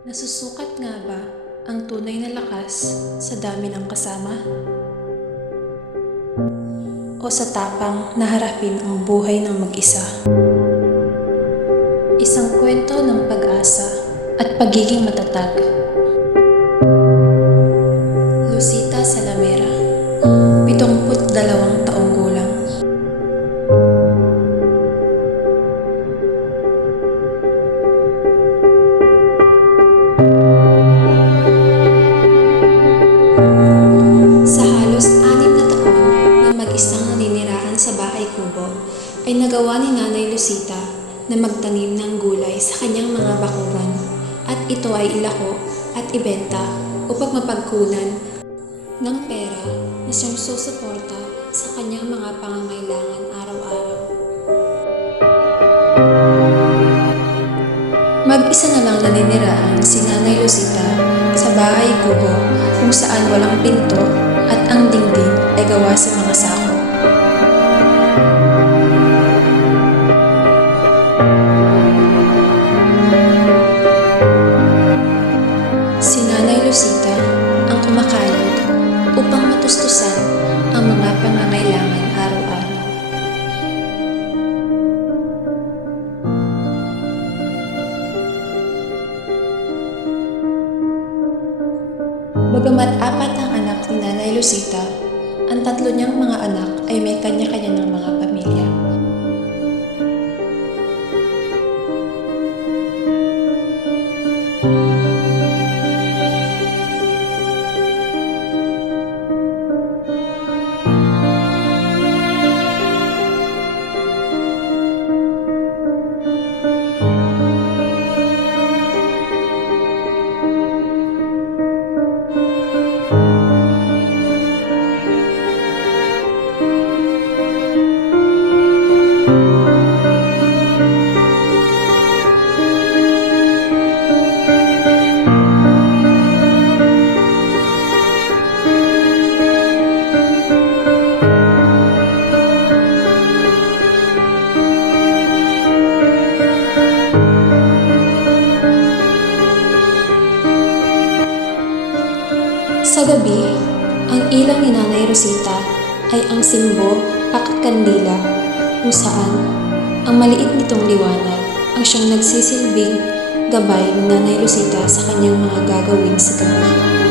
Nasusukat nga ba ang tunay na lakas sa dami ng kasama? O sa tapang na harapin ang buhay ng mag-isa? Isang kwento ng pag-asa at pagiging matatag. Lucita Salamera, 72 taong gulang. Sa halos 6 na taon na mag-isang naninirahan sa bahay kubo, ay nagawa ni Nanay Lucita na magtanim ng gulay sa kanyang mga bakuran at ito ay ilako at ibenta upang mapagkunan ng pera na siyang susuporta sa kanyang mga pangangailangan araw-araw. Mag-isa na lang naninirahan si Nanay Lucita sa bahay kubo kung saan walang pinto at ang dingding ay gawa sa mga sako. Si Nanay Lucita ang kumakayod upang matustusan ang mga pangangailangan araw-araw. Bagamat 4 ang anak ni Nanay Lucita, ang 3 niyang mga anak ay may kanya-kanya ng mga pamilya. Sa gabi, ang ilaw ni Nanay Rosita ay ang simbo at kandila kung saan ang maliit nitong liwanag ang siyang nagsisilbing gabay ni Nanay Rosita sa kanyang mga gagawin sa gabi.